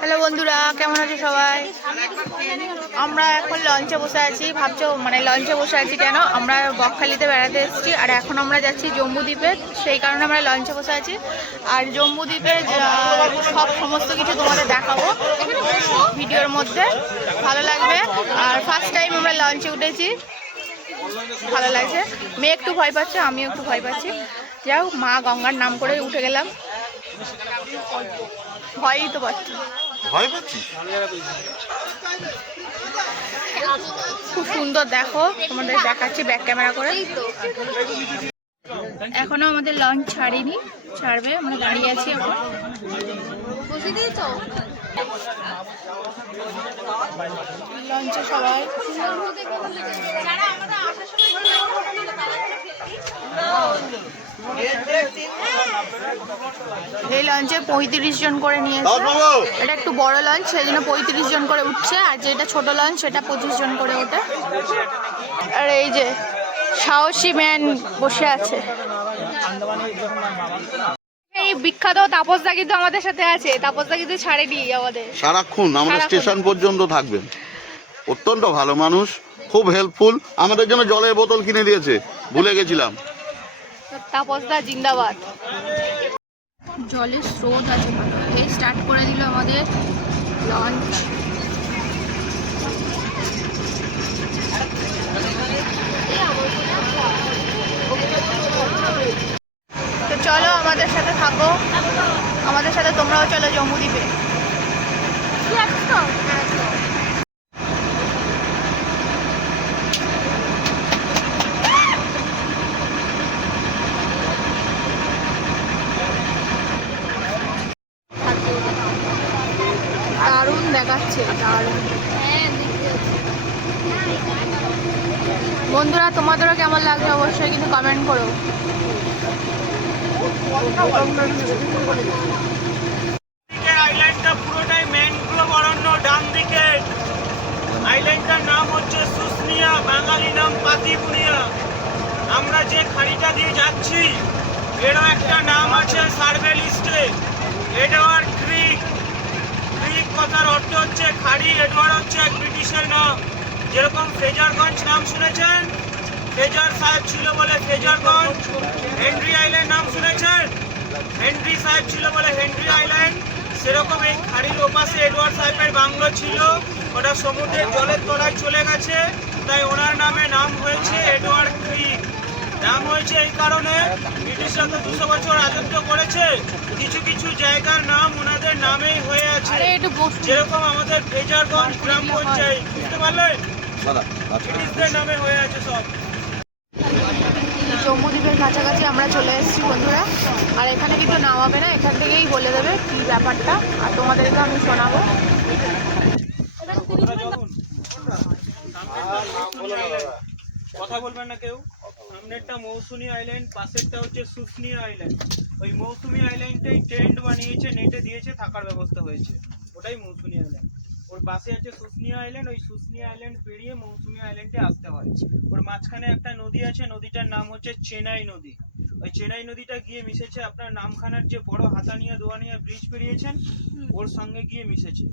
Hello বন্ধুরা, কেমন আছো সবাই? আমরা এখন লঞ্চে বসে আছি। ভাবছো মানে লঞ্চে বসে আছি কেন? আমরা বকখালিতে বেড়াতে এসেছি আর এখন আমরা যাচ্ছি জম্বুদ্বীপে, সেই কারণে আমরা লঞ্চে বসে আছি। আর জম্বুদ্বীপে সমস্ত কিছু তোমাদের দেখাবো ভিডিওর মধ্যে, ভালো লাগবে। আর ফার্স্ট টাইম আমরা লঞ্চে উঠেছি, ভালো লাগছে। মেয়ে একটু ভয় পাচ্ছে, আমিও একটু ভয় পাচ্ছি। যাও, মা গঙ্গার নাম করে উঠে গেলাম। ভয়ই তো পাচ্ছি, খুব সুন্দর দেখো, তোমাদের দেখাচ্ছি ব্যাক ক্যামেরা করে। এখনো আমাদের লঞ্চ ছাড়েনি, ছাড়বে, আমরা দাঁড়িয়ে আছি এখন। লঞ্চে সবাই এই লঞ্চে 35 জন করে নিয়েছে। এটা একটু বড় লঞ্চ, সেই জন্য 35 জন করে উঠছে। আর যেটা ছোট লঞ্চ সেটা 25 জন করে ওঠে। আর এই যে সাহসী ম্যান বসে আছে, এই বিখ্যাত তাপসদা কিন্তু আমাদের সাথে আছে। তাপসদা কিন্তু ছাড়েনি আমাদের, সারাক্ষণ আমাদের স্টেশন পর্যন্ত থাকবেন। অত্যন্ত ভালো মানুষ, খুব হেল্পফুল। আমাদের জন্য জলের বোতল কিনে দিয়েছে, ভুলে গেছিলাম। তাপসদা জিন্দাবাদ। জলের স্রোত আছে ভালো। এই স্টার্ট করে দিল আমাদের লঞ্চ। তো চলো, আমাদের সাথে থাকো, আমাদের সাথে তোমরাও চলো জম্বুদ্বীপে। দারুণ দেখাচ্ছে, দারুণ। বন্ধুরা, তোমাদেরও কেমন লাগছে অবশ্যই কিন্তু কমেন্ট করো। আইল্যান্ডটা পুরোটাই ম্যানগ্রোভ অরণ্য। ডান দিকে আইল্যান্ডটার নাম হচ্ছে শুশুনিয়া, বাঙালি নাম পাতিপুনিয়া। আমরা যে খাড়িটা দিয়ে যাচ্ছি এরও একটা নাম আছে সার্ভে লিস্টে, এডওয়ার্ড ক্রিক। ক্রিক কথার অর্থ হচ্ছে খাড়ি, এডওয়ার্ড হচ্ছে এক ব্রিটিশের নাম। যেরকম ফ্রেজারগঞ্জ নাম শুনেছেন, ফ্রেজার সাহেব ছিল বলে ফ্রেজারগঞ্জ। হেনরি আইল্যান্ড নাম শুনেছেন, হেনরি সাহেব ছিল বলে হেনরি আইল্যান্ড। সেরকম এই খাড়ির ওপাশে এডওয়ার্ড সাহেবের বাংলো ছিল, ওটা সমুদ্রের জলের তলায় চলে গেছে, তাই ওনার নামে নাম হয়েছে এডওয়ার্ড ক্রিক। নাম হয়েছে এই কারণে, ব্রিটিশরা তো 200 বছর রাজত্ব করেছে, কিছু কিছু জায়গার নাম ওনাদের নামেই হয়ে আছে। যেরকম আমাদের ফ্রেজারগঞ্জ গ্রাম পঞ্চায়েত, বুঝতে পারলেন, ব্রিটিশদের নামে হয়ে আছে সব। জম্বুদ্বীপের কাছাকাছি আমরা চলে এসেছি বন্ধুরা। আর এখানে কিন্তু নামাবে না, এখান থেকেই বলে দেবে কি ব্যাপারটা, আর তোমাদেরকে আমি শোনাবো। কথা বলবেন না কেউ। সামনেরটা মৌসুমী আইল্যান্ড, পাশেরটা হচ্ছে শুশুনিয়া আইল্যান্ড। ওই মৌসুমী আইল্যান্ডটাই টেন্ট বানিয়েছে, নেটে দিয়েছে, থাকার ব্যবস্থা হয়েছে, ওটাই মৌসুমী আইল্যান্ড। ওর পাশে আছে শুশুনিয়া আইল্যান্ড। ওই শুশুনিয়া আইল্যান্ড পেরিয়ে মৌসুমী আইল্যান্ডে আসতে হয়। ওর মাঝখানে একটা নদী আছে, নদীটার নাম হচ্ছে চেনাই নদী। ওই চেনাই নদীটা গিয়ে মিশেছে আপনার নামখানার যে বড় হাতানিয়া দোয়ানিয়া ব্রিজ পেরিয়েছেন, ওর সঙ্গে গিয়ে মিশেছে।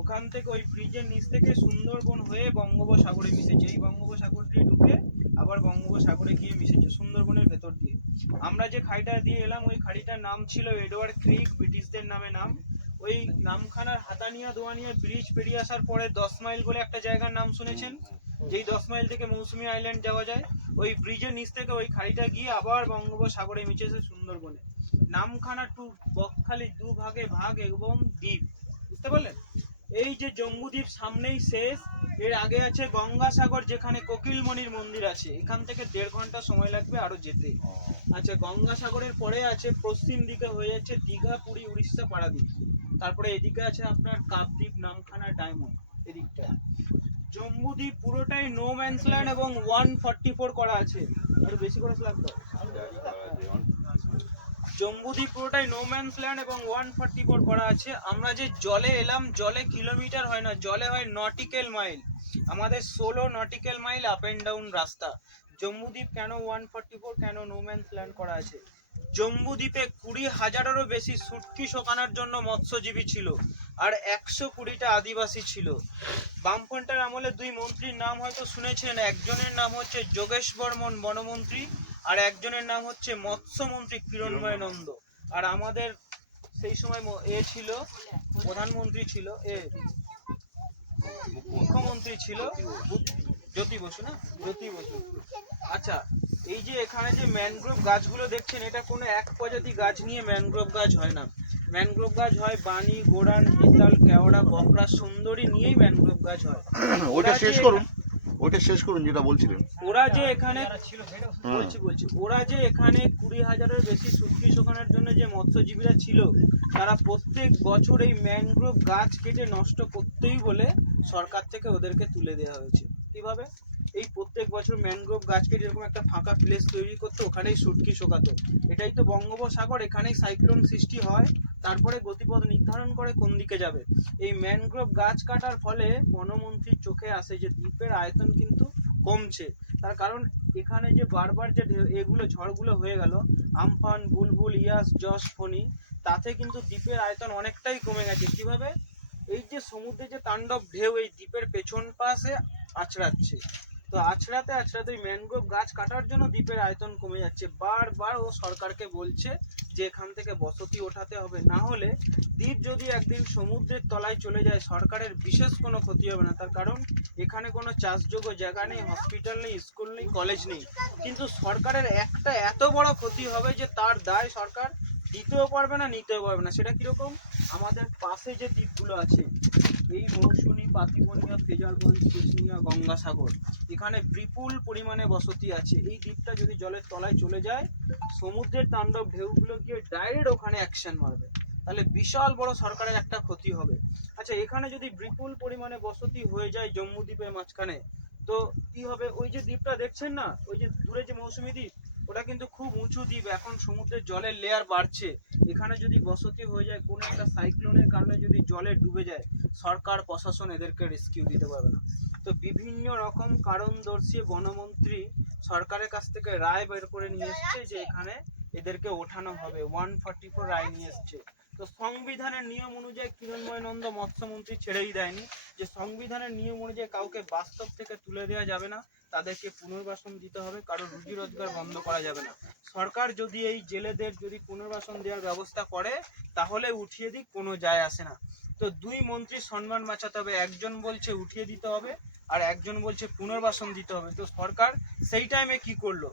ওখান থেকে ওই ব্রিজের নিচ থেকে সুন্দরবন হয়ে বঙ্গোপসাগরে মিশেছে। এই বঙ্গোপসাগর দিয়ে ঢুকে আবার বঙ্গোপসাগরে গিয়ে মিশেছে সুন্দরবনের ভেতর দিয়ে। আমরা যে খাড়িটা দিয়ে এলাম ওই খাড়িটার নাম ছিল এডওয়ার্ড ক্রিক, ব্রিটিশদের নামে নাম। ওই নামখানার হাতানিয়া দোয়ানিয়া ব্রিজ পেরিয়ে আসার পরে 10 মাইল বলে একটা জায়গার নাম শুনেছেন, যেই 10 মাইল থেকে মৌসুমী আইল্যান্ড যাওয়া যায়। ওই ব্রিজের নিচ থেকে ওই খাড়িটা গিয়ে আবার বঙ্গোপসাগরে মিশেছে সুন্দরবনে। নামখানা টু বকখালি দু ভাগে ভাগ এবং দ্বীপ, বুঝতে পারলেন। এই যে জম্বুদ্বীপ সামনেই শেষ, এর আগে আছে গঙ্গাসাগর, যেখানে কোকিলমণির মন্দির আছে। এখান থেকে 1.5 ঘন্টা সময় লাগবে আরো যেতে। আচ্ছা, গঙ্গাসাগরের পরে আছে পশ্চিম দিকে হয়ে যাচ্ছে দীঘা, পুরী, উড়িষ্যা, পারাদ্বীপ। তারপরে এদিকে আছে আপনার কাকদ্বীপ, নামখানা, ডায়মন্ড। এদিকটা জম্বুদ্বীপ পুরোটাই নো ম্যানস ল্যান্ড এবং 144 করা আছে। আরো বেশি করে লাগবে। জম্বুদ্বীপ পুরোটাই নো ম্যানস ল্যান্ড এবং 144 করা আছে। আমরা যে জলে এলাম, জলে কিলোমিটার হয় না, জলে হয় নটিক্যাল মাইল। আমাদের 16 nautical mile up and down রাস্তা। জম্বুদ্বীপ কেন 144, কেন নো ম্যানস ল্যান্ড করা আছে? জম্বুদ্বীপে 20,000-এরও বেশি শুটকি শোকানোর জন্য মৎস্যজীবী ছিল, আর 120টা আদিবাসী ছিল। বামফ্রন্টের আমলে 2 মন্ত্রীর নাম হয়তো শুনেছেন, একজনের নাম হচ্ছে যোগেশ বর্মন বনমন্ত্রী, আর একজনের নাম হচ্ছে মৎস্যমন্ত্রী কিরণময় নন্দ। আর আমাদের সেই সময় ছিল প্রধানমন্ত্রী, ছিল মুখ্যমন্ত্রী ছিল জ্যোতি বসু, না জ্যোতি বসু। আচ্ছা, এই যে এখানে যে ম্যানগ্রোভ গাছগুলো দেখছেন, এটা কোনো এক প্রজাতি গাছ নিয়ে ম্যানগ্রোভ গাছ হয় না। ম্যানগ্রোভ গাছ হয় বানি, গোড়ান, হিতাল, কেওড়া, বকরা, সুন্দরী নিয়েই ম্যানগ্রোভ গাছ হয়। ওইটা শেষ করুন যেটা বলছিলেন। ওরা যে এখানে বলছি ওরা যে এখানে 20,000-এর বেশি শুটকি শোকানোর জন্য যে মৎস্যজীবীরা ছিল, তারা প্রত্যেক বছর এই ম্যানগ্রোভ গাছ কেটে নষ্ট করতেই বলে সরকার থেকে ওদেরকে তুলে দেওয়া হয়েছে। কিভাবে? এই প্রত্যেক বছর ম্যানগ্রোভ গাছ কেটে এরকম একটা ফাঁকা প্লেস তৈরি করতো, ওখানেই শুটকি শোকাতো। এটাই তো বঙ্গোপসাগর, এখানেই সাইক্লোন সৃষ্টি হয়, তারপরে গতিপথ নির্ধারণ করে কোন দিকে যাবে। এই ম্যানগ্রোভ গাছ কাটার ফলে বনমন্ত্রীর চোখে আসে যে দ্বীপের আয়তন কিন্তু কমছে। তার কারণ এখানে যে বারবার যে এগুলো ঝড়গুলো হয়ে গেল, আমফান, বুলবুল, ইয়াস, যশ, ফণী, তাতে কিন্তু দ্বীপের আয়তন অনেকটাই কমে গেছে। কিভাবে? এই যে সমুদ্রে যে তাণ্ডব ঢেউ এই দ্বীপের পেছন পাশে আছড়াচ্ছে, তো আছড়াতে আছড়াতে ওই ম্যানগ্রোভ গাছ কাটার জন্য দ্বীপের আয়তন কমে যাচ্ছে। বারবার ও সরকারকে বলছে যে এখান থেকে বসতি ওঠাতে হবে, না হলে দ্বীপ যদি একদিন সমুদ্রের তলায় চলে যায় সরকারের বিশেষ কোনো ক্ষতি হবে না। তার কারণ এখানে কোনো চাষযোগ্য জায়গা নেই, হসপিটাল নেই, স্কুল নেই, কলেজ নেই, কিন্তু সরকারের একটা এত বড় ক্ষতি হবে যে তার দায় সরকার দিতেও পারবে না, নিতেও পারবে না। সেটা কিরকম? আমাদের পাশে যে দ্বীপগুলো আছে, এই মৌসুমী, পাতিবনিয়া, ফেজারগঞ্জ, শুশুনিয়া, গঙ্গাসাগর, এখানে বিপুল পরিমাণে বসতি আছে। এই দ্বীপটা যদি জলের তলায় চলে যায়, সমুদ্রের তাণ্ডব ঢেউগুলো গিয়ে ডাইরেক্ট ওখানে অ্যাকশন মারবে, তাহলে বিশাল বড় সরকারের একটা ক্ষতি হবে। আচ্ছা, এখানে যদি বিপুল পরিমাণে বসতি হয়ে যায় জম্বুদ্বীপের মাঝখানে, তো কি হবে? ওই যে দ্বীপটা দেখছেন না, ওই যে দূরে যে মৌসুমী দ্বীপ, ওটা কিন্তু খুব উঁচু দ্বীপ, এখন সমুদ্রের জলের লেয়ার বাড়ছে। এখানে যদি বসতি হয়ে যায়, কোনো একটা সাইক্লোনের কারণে যদি জলে ডুবে যায়, সরকার প্রশাসন এদেরকে রেস্কিউ দিতে পারবে না। তো বিভিন্ন রকম কারণ দর্শিয়ে বনমন্ত্রী সরকারের কাছ থেকে রায় বের করে নিয়ে এসছে যে এখানে এদেরকে ওঠানো হবে, 144 রায় নিয়ে এসছে। তো সংবিধানের নিয়ম অনুযায়ী কিরণময় নন্দ মৎস্যমন্ত্রী ছেড়েই দেয়নি, যে সংবিধানের নিয়ম অনুযায়ী কাউকে বাস্তব থেকে তুলে দেওয়া যাবে না, তাদেরকে পুনর্বাসন দিতে হবে, কারো রুজি রোজগার বন্ধ করা যাবে না। সরকার যদি এই জেলেদের যদি পুনর্বাসন দেওয়ার ব্যবস্থা করে, তাহলে উঠিয়ে দিক, কোনো যায় আসে না। তো 2 মন্ত্রীর সম্মান বাঁচাতে হবে, একজন বলছে উঠিয়ে দিতে হবে আর একজন বলছে পুনর্বাসন দিতে হবে। তো সরকার সেই টাইমে কি করলো?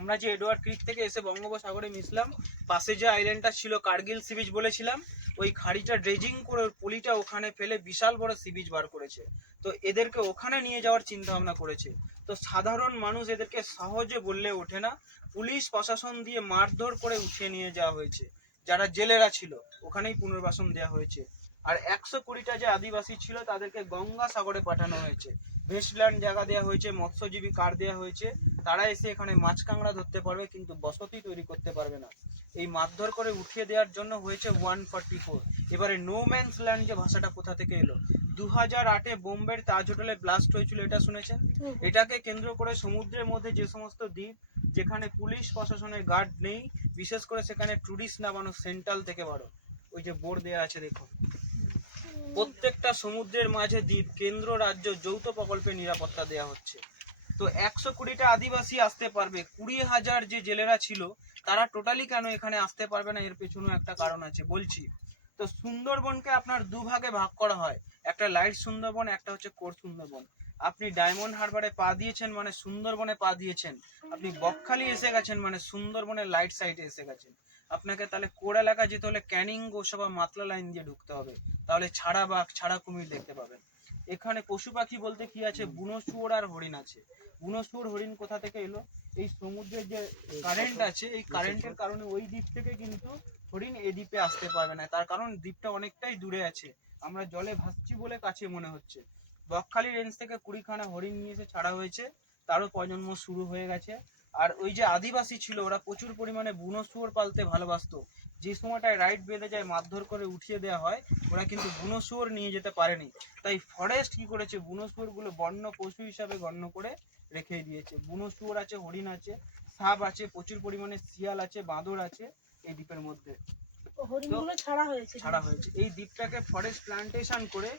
আমরা যে এডওয়ার্ড ক্রিক থেকে এসে বঙ্গোপসাগরে মিশলাম, পাশে যে আইল্যান্ডটা ছিল কার্গিল সি বিচ বলেছিলাম, ওই খাড়িটা ড্রেজিং করে ওর পলিটা ওখানে ফেলে বিশাল বড় সি বিচ বার করেছে। তো এদেরকে ওখানে নিয়ে যাওয়ার চিন্তা ভাবনা করেছে। তো সাধারণ মানুষ এদেরকে সহজে বললে ওঠে না, পুলিশ প্রশাসন দিয়ে মারধর করে উঠিয়ে নিয়ে যাওয়া হয়েছে। যারা জেলেরা ছিল ওখানেই পুনর্বাসন দেওয়া হয়েছে। আর 120টা যে আদিবাসী ছিল তাদেরকে গঙ্গাসাগরে পাঠানো হয়েছে, ভেস্টল্যান্ড জায়গা দেওয়া হয়েছে, মৎস্যজীবী কার্ড দেওয়া হয়েছে। তারা এসে এখানে মাছ কাঁকড়া ধরতে পারবে, কিন্তু বসতি তৈরি করতে পারবে না। এই মারধর করে উঠিয়ে দেওয়ার জন্য হয়েছে 144। এবারে নো ম্যানস ল্যান্ড যে ভাষাটা কোথা থেকে এলো? 2008-এ বোম্বের তাজ হোটেলে ব্লাস্ট হয়েছিল, এটা শুনেছেন? এটাকে কেন্দ্র করে সমুদ্রের মধ্যে যে সমস্ত দ্বীপ যেখানে পুলিশ প্রশাসনের গার্ড নেই, বিশেষ করে সেখানে টুরিস্ট নামানো সেন্ট্রাল থেকে বড়, ওই যে বোর্ড দেওয়া আছে দেখুন, প্রত্যেকটা সমুদ্রের মাঝে দ্বীপ কেন্দ্র রাজ্য যৌথ প্রকল্পে নিরাপত্তা দেওয়া হচ্ছে। তো 120টা আদিবাসী আসতে পারবে, 20,000 যে জেলেরা ছিল তারা টোটালি কেন এখানে আসতে পারবে না? এর পেছনেও একটা কারণ আছে, বলছি। তো সুন্দরবনকে আপনার 2 ভাগে ভাগ করা হয়, একটা লাইট সুন্দরবন, একটা হচ্ছে কোর সুন্দরবন। আপনি ডায়মন্ড হারবারে পা দিয়েছেন মানে সুন্দরবনে পা দিয়েছেন, আপনি বকখালি এসে গেছেন মানে সুন্দরবনের লাইট সাইডে এসে গেছেন। আপনাকে তাহলে কোর এলাকা যেতে হলে ক্যানিং গোসাবা মাতলা লাইন দিয়ে ঢুকতে হবে, তাহলে ছাড়া বাঘ ছাড়া কুমির দেখতে পাবেন। এখানে পশু পাখি বলতে কি আছে? বুনো শুয়োর আর হরিণ আছে। বুনো শুয়োর হরিণ কোথা থেকে এলো? এই সমুদ্রের যে কারেন্ট আছে, এই কারেন্টের কারণে ওই দ্বীপ থেকে কিন্তু হরিণ এই দ্বীপে আসতে পারবে না, তার কারণ দ্বীপটা অনেকটাই দূরে আছে, আমরা জলে ভাসছি বলে কাছে মনে হচ্ছে। বকখালি রেঞ্জ থেকে 20খানা হরিণ নিয়ে এসে ছাড়া হয়েছে, তারও প্রজন্ম শুরু হয়ে গেছে। আর ওই যে আদিবাসী ছিল ওরা প্রচুর পরিমাণে বুনো শুয়োর পালতে ভালোবাসতো, যে সময়টায় রাইড বেঁধে যায় মারধর করে উঠিয়ে দেওয়া হয়, ওরা কিন্তু বুনো শুয়োর নিয়ে যেতে পারেনি। তাই ফরেস্ট কি করেছে? বুনো শুয়োরগুলো বন্য পশু হিসাবে গণ্য করে রেখে দিয়েছে। বুনো শুয়োর আছে, হরিণ আছে, সাপ আছে, প্রচুর পরিমাণে শিয়াল আছে, বাঁদর আছে এই দ্বীপের মধ্যে। ছাড়া হয়েছে। এই দ্বীপটাকে ফরেস্ট প্ল্যান্টেশন করে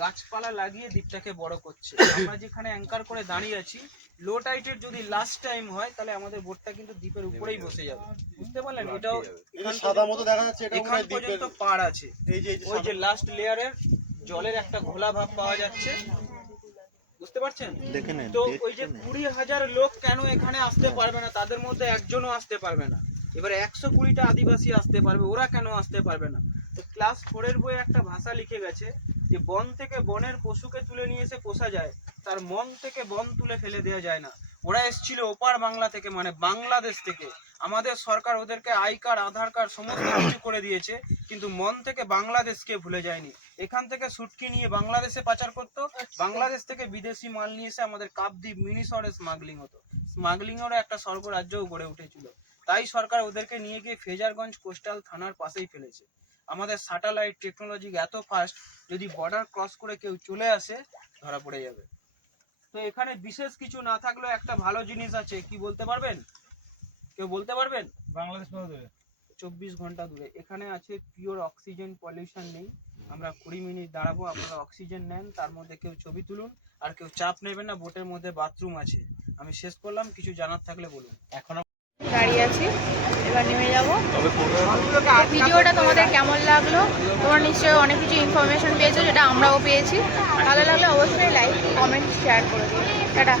গাছপালা লাগিয়ে দ্বীপটাকে বড় করছে। আমরা যেখানে অ্যাঙ্কার করে দাঁড়িয়ে আছি, লো টাইটের যদি লাস্ট টাইম হয় তাহলে আমাদের বোটটা কিন্তু দ্বীপের উপরেই বসে যাবে, বুঝতে পারলেন? এটাও সাদা মতো দেখা যাচ্ছে, এটা এখান পর্যন্ত পাড় আছে। ওই যে লাস্ট লেয়ারের জলের একটা ঘোলা ভাব পাওয়া যাচ্ছে, বুঝতে পারছেন? তো ওই যে 20,000 লোক কেন এখানে আসতে পারবে না, তাদের মধ্যে একজনও আসতে পারবে না। এবারে 120টা আদিবাসী আসতে পারবে, ওরা কেন আসতে পারবে না? তো ক্লাস 4 বইয়ে একটা ভাষা লিখে গেছে যে বন থেকে বনের পশুকে তুলে নিয়ে এসে পোষা যায়, তার মন থেকে বন তুলে ফেলে দেওয়া যায় না। ওরা এসেছিল ওপার বাংলা থেকে, মানে বাংলাদেশ থেকে। আমাদের সরকার ওদেরকে আই কার্ড, আধার কার্ড সমস্ত কিছু করে দিয়েছে, কিন্তু মন থেকে বাংলাদেশকে ভুলে যায়নি। এখান থেকে সুটকি নিয়ে বাংলাদেশে পাচার করতো, বাংলাদেশ থেকে বিদেশি মাল নিয়ে এসে আমাদের কাপদ্বীপ মিনিসরে স্মাগলিং হতো। স্মাগলিংয়েরও একটা স্বর্গরাজ্যও গড়ে উঠেছিল। তাই সরকার ওদেরকে নিয়ে গিয়ে ফেজারগঞ্জ কোস্টাল থানার পাশেই ফেলেছে। আমাদের স্যাটেলাইট টেকনোলজি এত ফাস্ট, যদি বর্ডার ক্রস করে কেউ চলে আসে ধরা পড়ে যাবে। তো এখানে বিশেষ কিছু না থাকলেও একটা ভালো জিনিস আছে, কি বলতে পারবেন? কেউ বলতে পারবেন? বাংলাদেশ 24 ঘন্টা দূরে। এখানে আছে পিওর অক্সিজেন, পলিউশন নেই। আমরা 20 মিনিট দাঁড়াবো, আপনারা অক্সিজেন নেন, তার মধ্যে কেউ ছবি তুলুন, আর কেউ চাপ নেবেন না। বোটের মধ্যে বাথরুম আছে। আমি শেষ করলাম, কিছু জানার থাকলে বলুন। এখন দাঁড়িয়ে আছি, এবার নেমে যাব। ভিডিওটা তোমাদের কেমন লাগলো? তোমরা নিশ্চয়ই অনেক কিছু ইনফরমেশন পেয়েছো, যেটা আমরাও পেয়েছি। ভালো লাগলে অবশ্যই লাইক, কমেন্ট, শেয়ার করে দিও। টাটা।